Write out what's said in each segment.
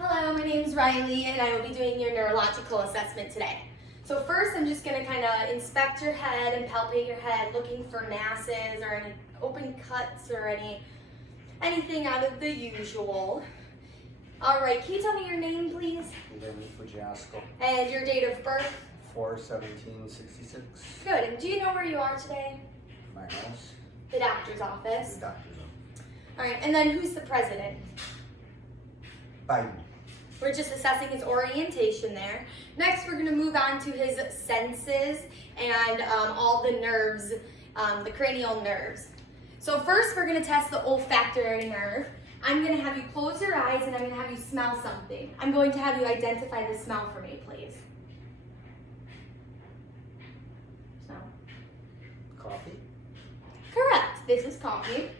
Hello, my name is Riley and I will be doing your neurological assessment today. So first I'm just going to kind of inspect your head and palpate your head, looking for masses or any open cuts or anything out of the usual. Alright, can you tell me your name please? And your date of birth? 4/17/66. Good, and do you know where you are today? My house. The doctor's office. The doctor's office. Alright, and then who's the president? Biden. We're just assessing his orientation there. Next, we're going to move on to his senses and all the nerves, the cranial nerves. So first, we're going to test the olfactory nerve. I'm going to have you close your eyes and I'm going to have you smell something. I'm going to have you identify the smell for me, please. Smell. Coffee. Correct. This is coffee.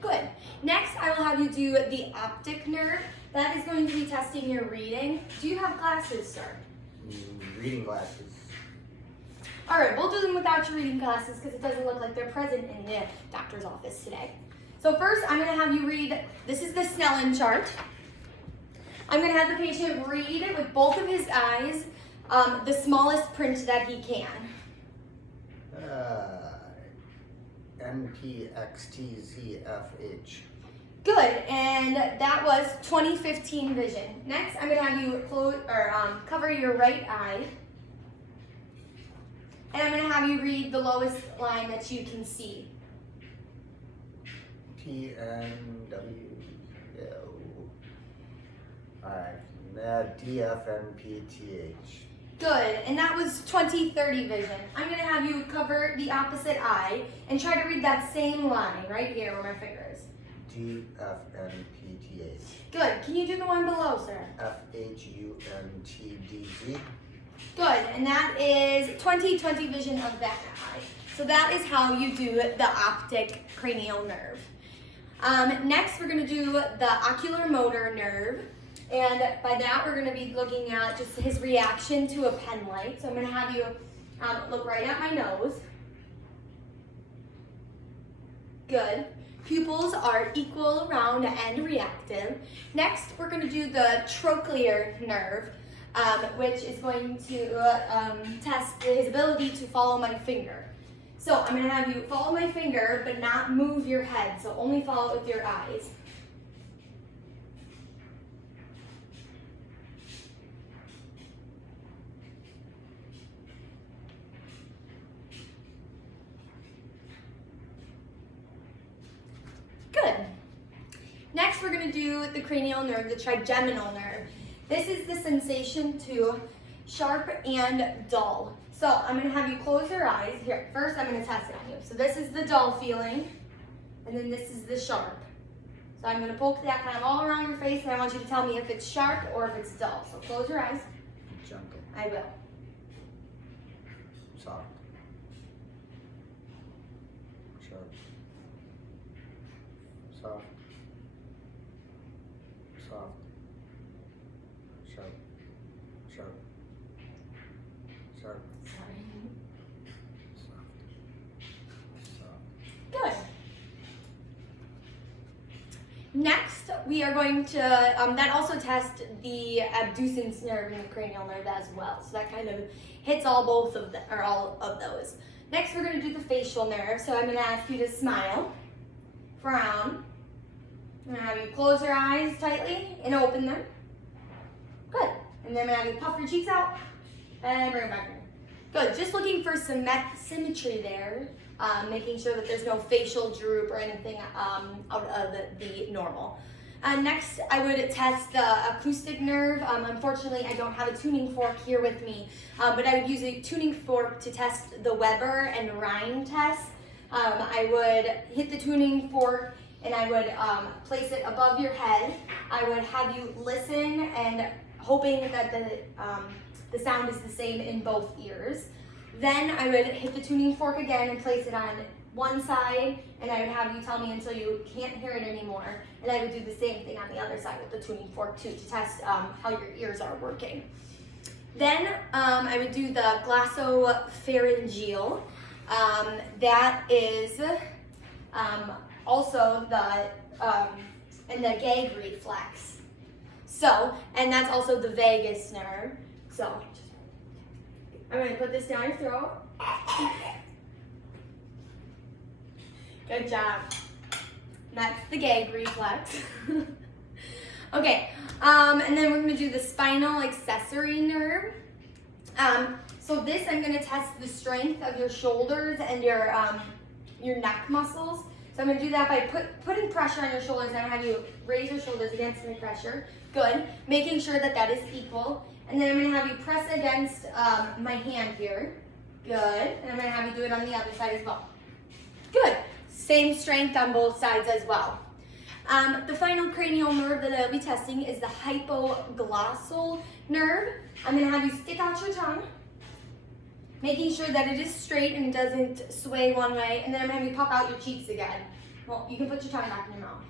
Good. Next, I will have you do the optic nerve. That is going to be testing your reading. Do you have glasses, sir? Reading glasses. All right, we'll do them without your reading glasses because it doesn't look like they're present in the doctor's office today. So first, I'm going to have you read, this is the Snellen chart. I'm going to have the patient read with both of his eyes the smallest print that he can. NPXTZFH. Good, and that was 2015 vision. Next, I'm going to have you close or cover your right eye. And I'm going to have you read the lowest line that you can see. PNW. Alright, DFNPTH. Good, and that was 2030 vision. I'm going to have you cover the opposite eye and try to read that same line right here where my finger is. DFNPTH. Good, can you do the one below, sir? FHUNTDZ. Good, and that is 2020 vision of that eye. So that is how you do the optic cranial nerve. Next, we're going to do the ocular motor nerve. And by that, we're going to be looking at just his reaction to a pen light. So I'm going to have you look right at my nose. Good. Pupils are equal, round, and reactive. Next, we're going to do the trochlear nerve, which is going to test his ability to follow my finger. So I'm going to have you follow my finger, but not move your head. So only follow it with your eyes. Good. Next, we're going to do the cranial nerve, the trigeminal nerve. This is the sensation to sharp and dull. So I'm going to have you close your eyes. Here, first I'm going to test it on you. So this is the dull feeling, and then this is the sharp. So I'm going to poke that kind of all around your face, and I want you to tell me if it's sharp or if it's dull. So close your eyes. Gentle. I will. Soft. Sharp. Soft. Soft. Sharp. Sharp. Sharp. Sorry. Soft. Soft. Good. Next, we are going to, that also tests the abducens nerve and the cranial nerve as well. So that kind of hits all of those. Next, we're going to do the facial nerve. So I'm going to ask you to smile, frown. I'm going to have you close your eyes tightly and open them. Good. And then I'm going to have you puff your cheeks out and bring them back in. Good. Just looking for some symmetry there. Making sure that there's no facial droop or anything out of the normal. Next, I would test the acoustic nerve. Unfortunately, I don't have a tuning fork here with me, but I would use a tuning fork to test the Weber and Rhine test. I would hit the tuning fork and I would place it above your head. I would have you listen and hoping that the sound is the same in both ears. Then I would hit the tuning fork again and place it on one side, and I would have you tell me until you can't hear it anymore. And I would do the same thing on the other side with the tuning fork too, to test how your ears are working. Then I would do the glossopharyngeal. That is also the and the gag reflex. So, and that's also the vagus nerve. So, I'm going to put this down your throat. Good job. That's the gag reflex. Okay, and then we're going to do the spinal accessory nerve. So this, I'm going to test the strength of your shoulders and your neck muscles. So I'm going to do that by putting pressure on your shoulders, and I'm going to have you raise your shoulders against my pressure. Good. Making sure that that is equal. And then I'm going to have you press against my hand here. Good. And I'm going to have you do it on the other side as well. Good. Same strength on both sides as well. The final cranial nerve that I'll be testing is the hypoglossal nerve. I'm going to have you stick out your tongue, making sure that it is straight and it doesn't sway one way. And then I'm going to have you puff out your cheeks again. Well, you can put your tongue back in your mouth.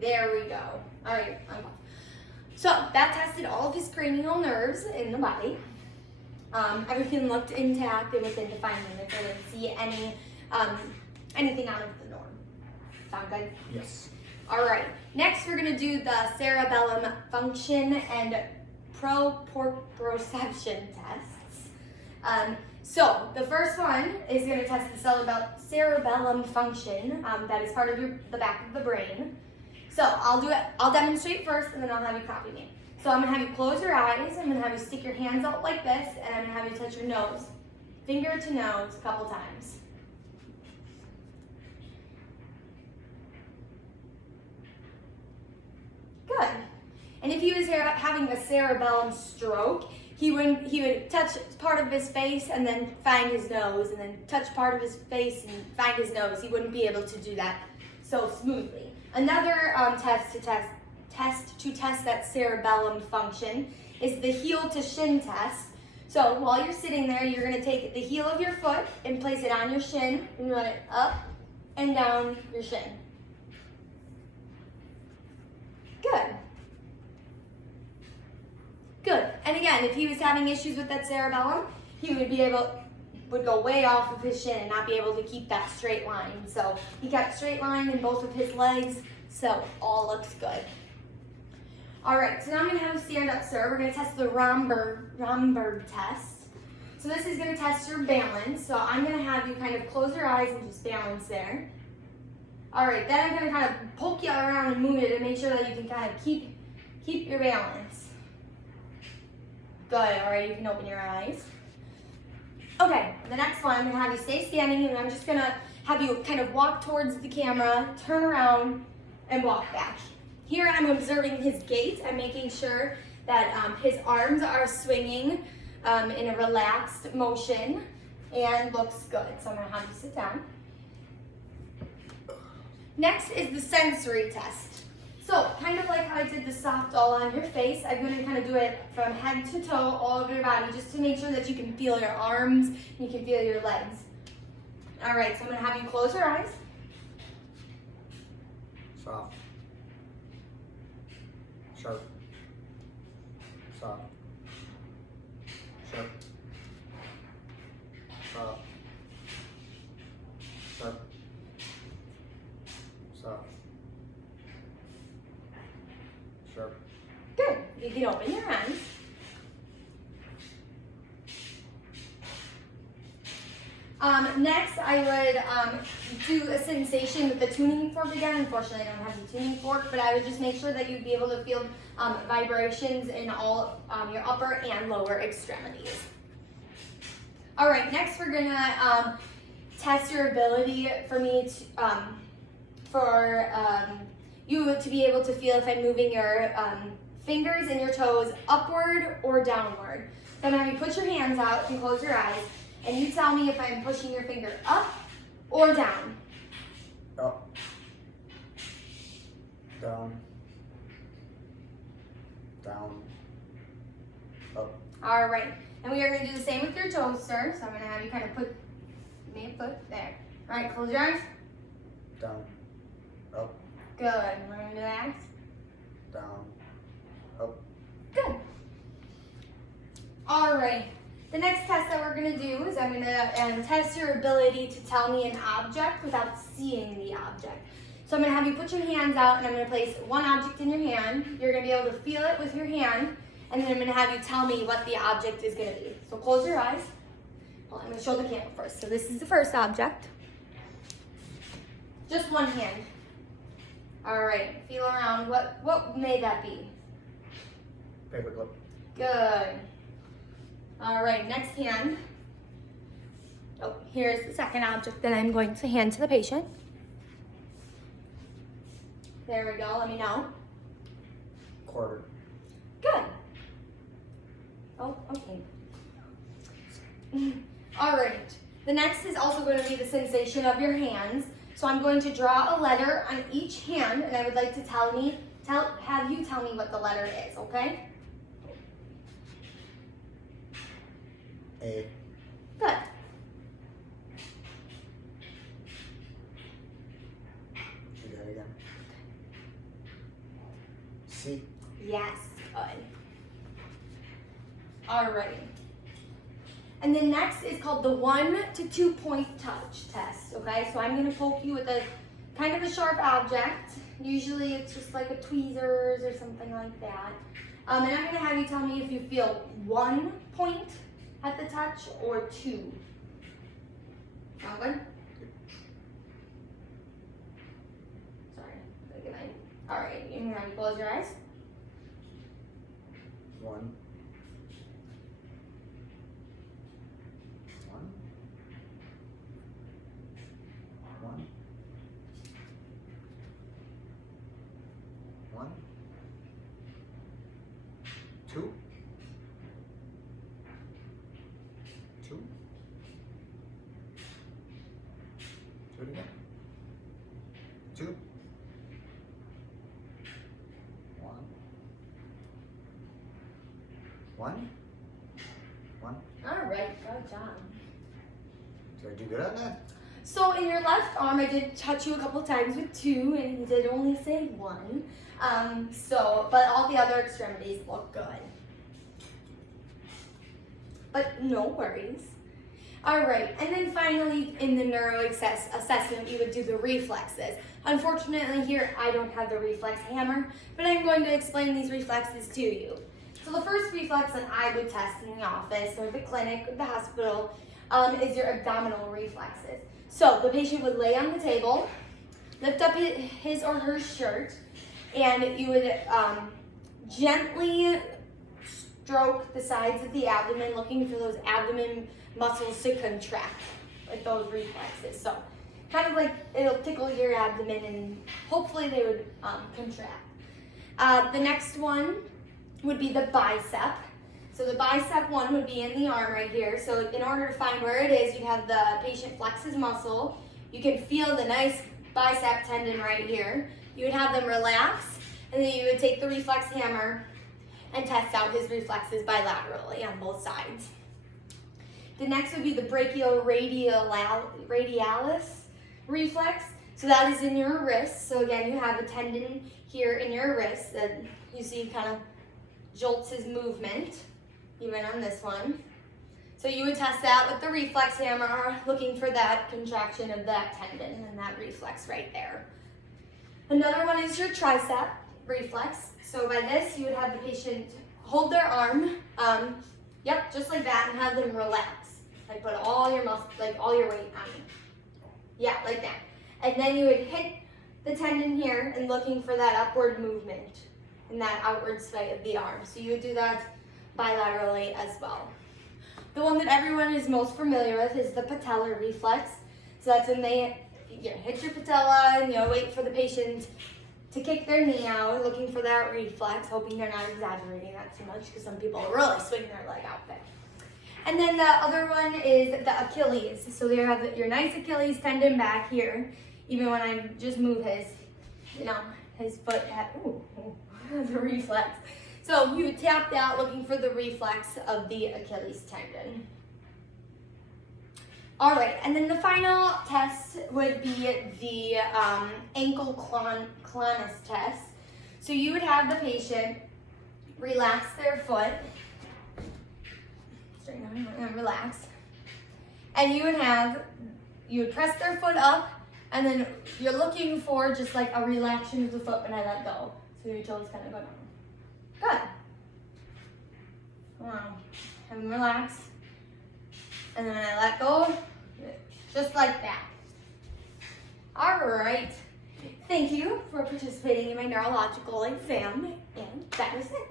There we go. All right. So that tested all of his cranial nerves in the body. Everything looked intact and within defined limits. I didn't see anything out of the norm. Sound good? Yes. All right. Next, we're going to do the cerebellum function and proprioception tests. So the first one is going to test the cerebellum function. That is part of the back of the brain. So I'll demonstrate first, and then I'll have you copy me. So I'm going to have you close your eyes. I'm going to have you stick your hands out like this, and I'm going to have you touch your nose, finger to nose, a couple times. Good. And if he was having a cerebellum stroke, he would touch part of his face and then find his nose, and then touch part of his face and find his nose. He wouldn't be able to do that so smoothly. Another test to test that cerebellum function is the heel to shin test. So while you're sitting there, you're going to take the heel of your foot and place it on your shin and run it up and down your shin. Good. Good. And again, if he was having issues with that cerebellum, he would go way off of his shin and not be able to keep that straight line. So he kept straight line in both of his legs, so all looks good. All right, so now I'm going to have you stand up, sir. We're going to test the Romberg test. So this is going to test your balance. So I'm going to have you kind of close your eyes and just balance there. All right, then I'm going to kind of poke you around and move it and make sure that you can kind of keep your balance. Good. All right, you can open your eyes. Okay, the next one, I'm going to have you stay standing, and I'm just going to have you kind of walk towards the camera, turn around, and walk back. Here I'm observing his gait. I'm making sure that his arms are swinging in a relaxed motion and looks good. So I'm going to have you sit down. Next is the sensory test. So kind of like how I did the soft doll on your face, I'm going to kind of do it from head to toe, all over your body, just to make sure that you can feel your arms and you can feel your legs. All right, so I'm going to have you close your eyes. Soft. Sharp. Soft. Sharp. Soft. Sharp. Soft. Sharp. Good. You can open your hands. Next, I would do a sensation with the tuning fork again. Unfortunately, I don't have the tuning fork, but I would just make sure that you'd be able to feel vibrations in all your upper and lower extremities. All right, next we're gonna test your ability for me to, you to be able to feel if I'm moving your fingers and your toes upward or downward. So I'm gonna have you put your hands out and close your eyes, and you tell me if I'm pushing your finger up or down. Up. Down. Down. Up. All right, and we are gonna do the same with your toes, sir. So I'm gonna have you kind of put me a foot there. All right, close your eyes. Down. Up. Good, we're gonna relax. Down. Up. Good. All right. The next test that we're going to do is I'm going to test your ability to tell me an object without seeing the object. So I'm gonna have you put your hands out and I'm gonna place one object in your hand. You're gonna be able to feel it with your hand, and then I'm gonna have you tell me what the object is gonna be. So close your eyes. Well, I'm gonna show the camera first. So this is the first object. Just one hand. All right, feel around. What may that be? Paperclip. Good. All right, next hand. Oh, here's the second object that I'm going to hand to the patient. There we go, let me know. Quarter. Good. Oh, okay. All right, the next is also going to be the sensation of your hands. So I'm going to draw a letter on each hand, and I would like to have you tell me what the letter is, okay? A. Good. Do that again. C. Yes, good. Alrighty. And then next is called the 1 to 2 point touch test, okay? So I'm gonna poke you with a kind of a sharp object. Usually it's just like a tweezers or something like that. And I'm gonna have you tell me if you feel 1 point at the touch or 2. Sound good? Sorry, again. All right, you're gonna have you close your eyes. 1. 1. 1. 1. 2. 2. Do it again. 2. 1. 1. 1. All right, good job. Did I do good on that? So in your left arm, I did touch you a couple times with 2, and you did only say 1. But all the other extremities look good. But no worries. All right, and then finally in the neuro assessment, you would do the reflexes. Unfortunately here, I don't have the reflex hammer, but I'm going to explain these reflexes to you. So the first reflex that I would test in the office or the clinic or the hospital is your abdominal reflexes. So the patient would lay on the table, lift up his or her shirt, and you would gently stroke the sides of the abdomen, looking for those abdomen muscles to contract, like those reflexes. So kind of like it'll tickle your abdomen and hopefully they would contract. The next one would be the bicep. So the bicep one would be in the arm right here. So in order to find where it is, you'd have the patient flex his muscle. You can feel the nice bicep tendon right here. You would have them relax, and then you would take the reflex hammer and test out his reflexes bilaterally on both sides. The next would be the brachioradialis reflex. So that is in your wrist. So again, you have a tendon here in your wrist that you see kind of jolts his movement, even on this one. So you would test that with the reflex hammer, looking for that contraction of that tendon and that reflex right there. Another one is your tricep reflex. So by this, you would have the patient hold their arm, just like that, and have them relax. Like put all your muscle, like all your weight on it. Yeah, like that. And then you would hit the tendon here and looking for that upward movement and that outward sway of the arm. So you would do that bilaterally as well. The one that everyone is most familiar with is the patellar reflex. So that's when they hit your patella and wait for the patient to kick their knee out, looking for that reflex, hoping they're not exaggerating that too much because some people really swing their leg out there. And then the other one is the Achilles. So you have your nice Achilles tendon back here, even when I just move his foot at, the reflex. So you would tap that looking for the reflex of the Achilles tendon. All right, and then the final test would be the ankle clonus test. So you would have the patient relax their foot, straighten out and relax, and you would press their foot up And then you're looking for just like a relaxation of the foot when I let go. So your toes kind of go down. Good. Wow. Have them relax. And then when I let go, just like that. All right. Thank you for participating in my neurological exam. And that was it.